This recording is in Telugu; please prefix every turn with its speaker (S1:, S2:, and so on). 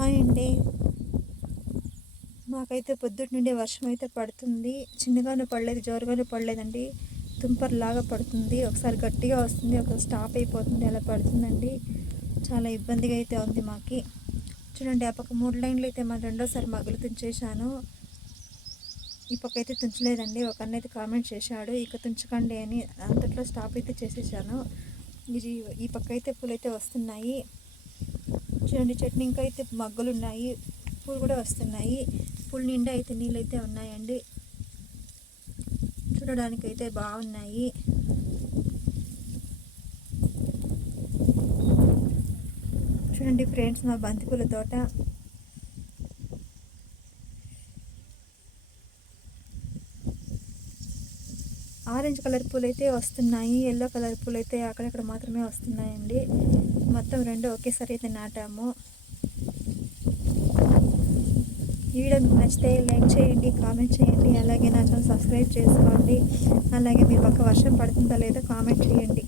S1: హాయ్ అండి మాకైతే పొద్దుటి నుండి వర్షం అయితే పడుతుంది. చిన్నగానే పడలేదు జోరుగానే పడలేదండి. తుంపర్లాగా పడుతుంది. ఒకసారి గట్టిగా వస్తుంది ఒకసారి స్టాప్ అయిపోతుంది అలా పడుతుందండి. చాలా ఇబ్బందిగా అయితే ఉంది మాకి. చూడండి ఆ పక్క మూడు లైన్లు అయితే మా రెండోసారి మగ్గులు తుంచేశాను. ఈ పక్క అయితే తుంచలేదండి. ఒక అన్న అయితే కామెంట్ చేశాడు ఇక తుంచకండి అని అంతట్లో స్టాప్ అయితే చేసేసాను ఇది ఈ పక్క అయితే పూలు అయితే వస్తున్నాయి. చూడండి చట్నీ ఇంకా అయితే మగ్గులు ఉన్నాయి పూలు కూడా వస్తున్నాయి. పూలు నిండా అయితే నీళ్ళు అయితే ఉన్నాయండి. చూడడానికి అయితే బాగున్నాయి. చూడండి ఫ్రెండ్స్ మా బంతిపూల తోట. ఆరెంజ్ కలర్ పూలు అయితే వస్తున్నాయి ఎల్లో కలర్ పూలు అయితే అక్కడక్కడ మాత్రమే వస్తున్నాయండి. మొత్తం రెండు ఒకేసారి అయితే నాటాము. ఈ వీడియో మీకు నచ్చితే లైక్ చేయండి కామెంట్ చేయండి అలాగే నా ఛానల్ సబ్స్క్రైబ్ చేసుకోండి. అలాగే మీ పక్క వర్షం పడుతుందా లేదో కామెంట్ చేయండి.